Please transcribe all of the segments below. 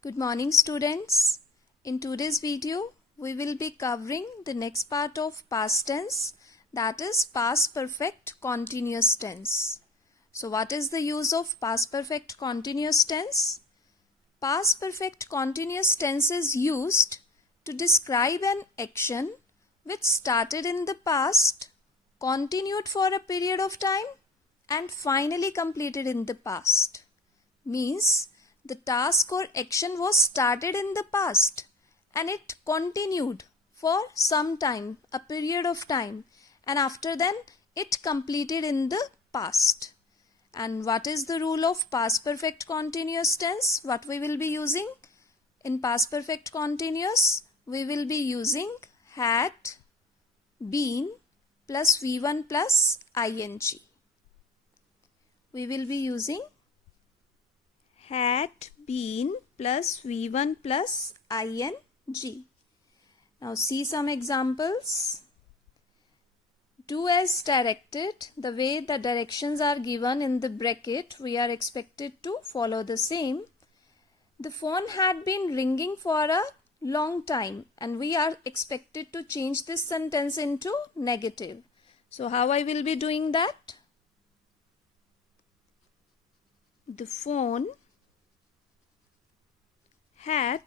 Good morning students. In today's video, we will be covering the next part of past tense, that is past perfect continuous tense. So what is the use of past perfect continuous tense? Past perfect continuous tense is used to describe an action which started in the past, continued for a period of time and finally completed in the past. Means the task or action was started in the past and it continued for some time, a period of time, and after then it completed in the past. And what is the rule of past perfect continuous tense? What we will be using? In past perfect continuous, we will be using had, been plus V1 plus ing. We will be using had, been plus V1 plus ing. Now see some examples. Do as directed. The way the directions are given in the bracket, we are expected to follow the same. The phone had been ringing for a long time and we are expected to change this sentence into negative. So how I will be doing that? The phone had,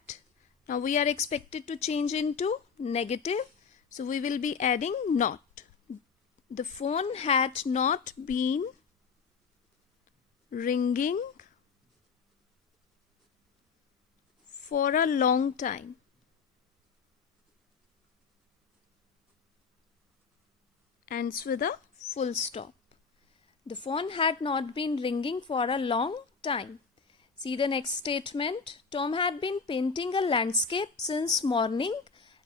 now we are expected to change into negative, so we will be adding not. The phone had not been ringing for a long time. Ends with a full stop. The phone had not been ringing for a long time. See the next statement. Tom had been painting a landscape since morning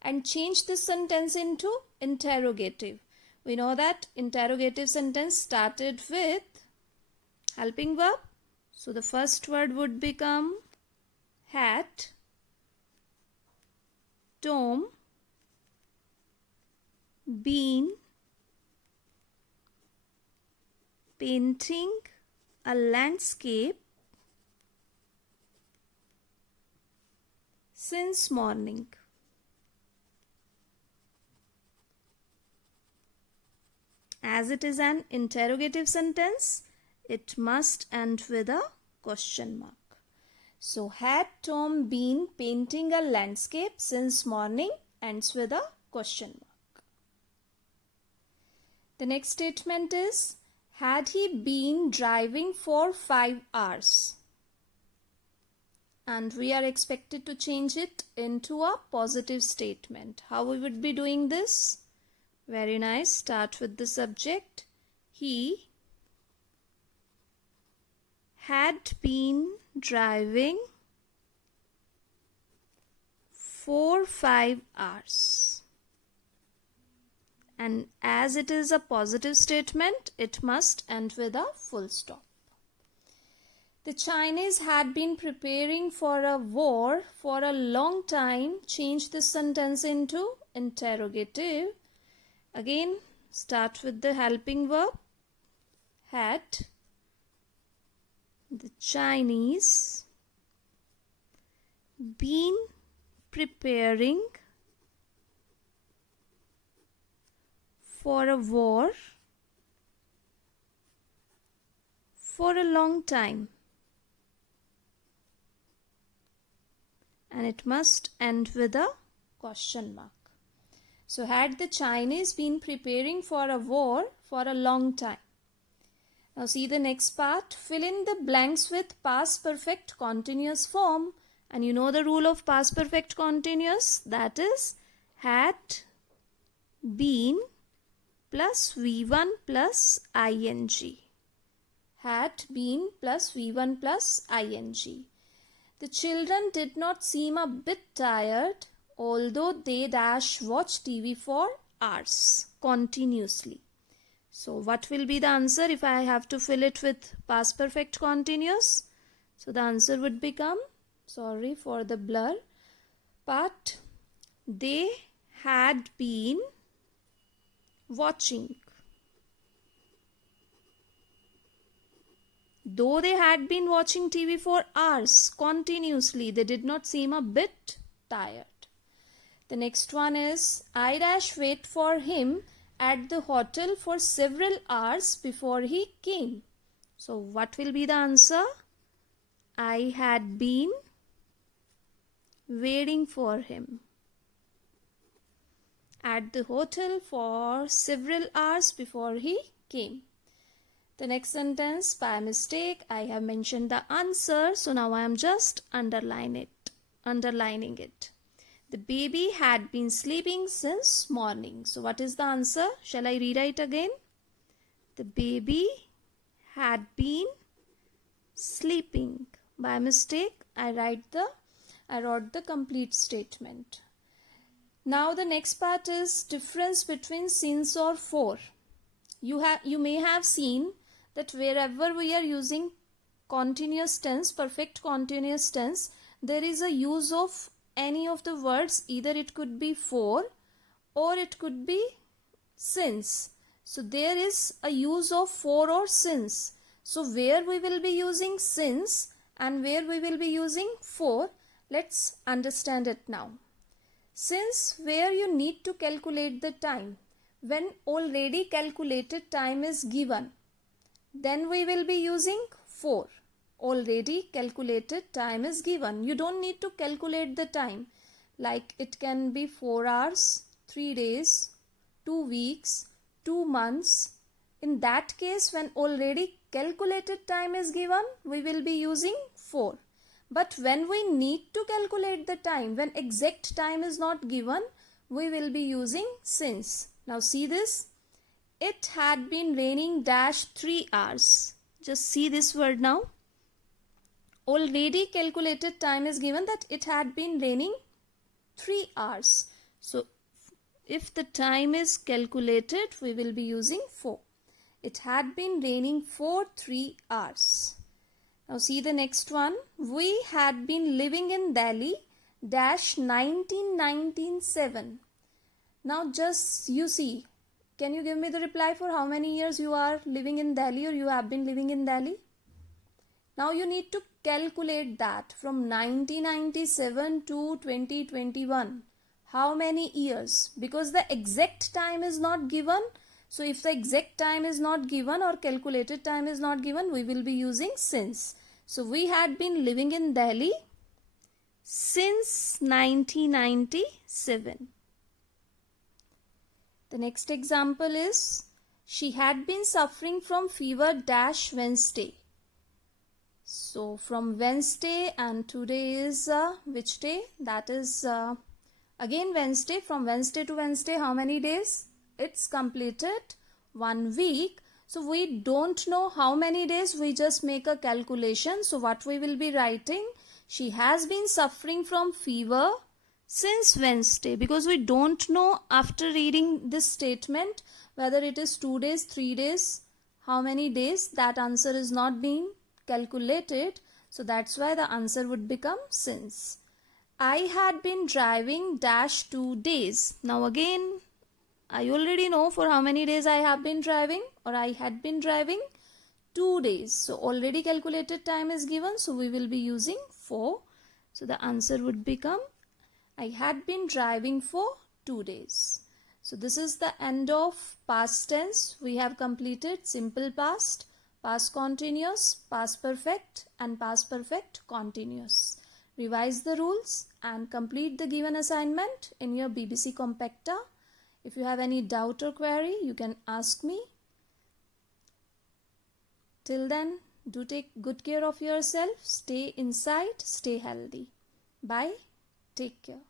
and changed this sentence into interrogative. We know that interrogative sentence started with helping verb. So the first word would become had Tom been painting a landscape since morning. As it is an interrogative sentence, it must end with a question mark. So, had Tom been painting a landscape since morning ends with a question mark. The next statement is, had he been driving for 5 hours? And we are expected to change it into a positive statement. How we would be doing this? Very nice. Start with the subject. He had been driving for 5 hours. And as it is a positive statement, it must end with a full stop. The Chinese had been preparing for a war for a long time. Change this sentence into interrogative. Again, start with the helping verb. Had. The Chinese been preparing for a war for a long time. And it must end with a question mark. So, had the Chinese been preparing for a war for a long time? Now, see the next part. Fill in the blanks with past perfect continuous form. And you know the rule of past perfect continuous. That is, had been plus V1 plus ing. Had been plus V1 plus ing. The children did not seem a bit tired, although they watch TV for hours continuously. So what will be the answer if I have to fill it with past perfect continuous? So the answer would become, sorry for the blur, but they had been watching. Though they had been watching TV for hours continuously, they did not seem a bit tired. The next one is, I dash wait for him at the hotel for several hours before he came. So what will be the answer? I had been waiting for him at the hotel for several hours before he came. The next sentence, by mistake, I have mentioned the answer, so now I am just underlining it. The baby had been sleeping since morning. So what is the answer? Shall I rewrite again? The baby had been sleeping. By mistake, I wrote the complete statement. Now the next part is difference between since or for. You may have seen that wherever we are using continuous tense, perfect continuous tense, there is a use of any of the words. Either it could be for or it could be since. So there is a use of for or since. So where we will be using since and where we will be using for, let's understand it now. Since, where you need to calculate the time. When already calculated time is given, then we will be using for. Already calculated time is given. You don't need to calculate the time. Like it can be 4 hours, 3 days, 2 weeks, 2 months. In that case, when already calculated time is given, we will be using for. But when we need to calculate the time, when exact time is not given, we will be using since. Now see this. It had been raining dash 3 hours. Just see this word now. Already calculated time is given that it had been raining 3 hours. So if the time is calculated, we will be using for. It had been raining for 3 hours. Now see the next one. We had been living in Delhi dash 1997. Now just you see. Can you give me the reply for how many years you are living in Delhi or you have been living in Delhi? Now you need to calculate that from 1997 to 2021. How many years? Because the exact time is not given. So if the exact time is not given or calculated time is not given, we will be using since. So we had been living in Delhi since 1997. The next example is, she had been suffering from fever dash Wednesday. So from Wednesday, and today is which day? That is again Wednesday. From Wednesday to Wednesday, how many days? It's completed 1 week. So we don't know how many days. We just make a calculation. So what we will be writing? She has been suffering from fever since Wednesday, because we don't know after reading this statement whether it is 2 days, 3 days, how many days. That answer is not being calculated. So that's why the answer would become since. I had been driving dash 2 days. Now again, I already know for how many days I have been driving, or I had been driving 2 days. So already calculated time is given. So we will be using for. So the answer would become, I had been driving for 2 days. So this is the end of past tense. We have completed simple past, past continuous, past perfect and past perfect continuous. Revise the rules and complete the given assignment in your BBC Compacta. If you have any doubt or query, you can ask me. Till then, do take good care of yourself. Stay inside, stay healthy. Bye. Take care.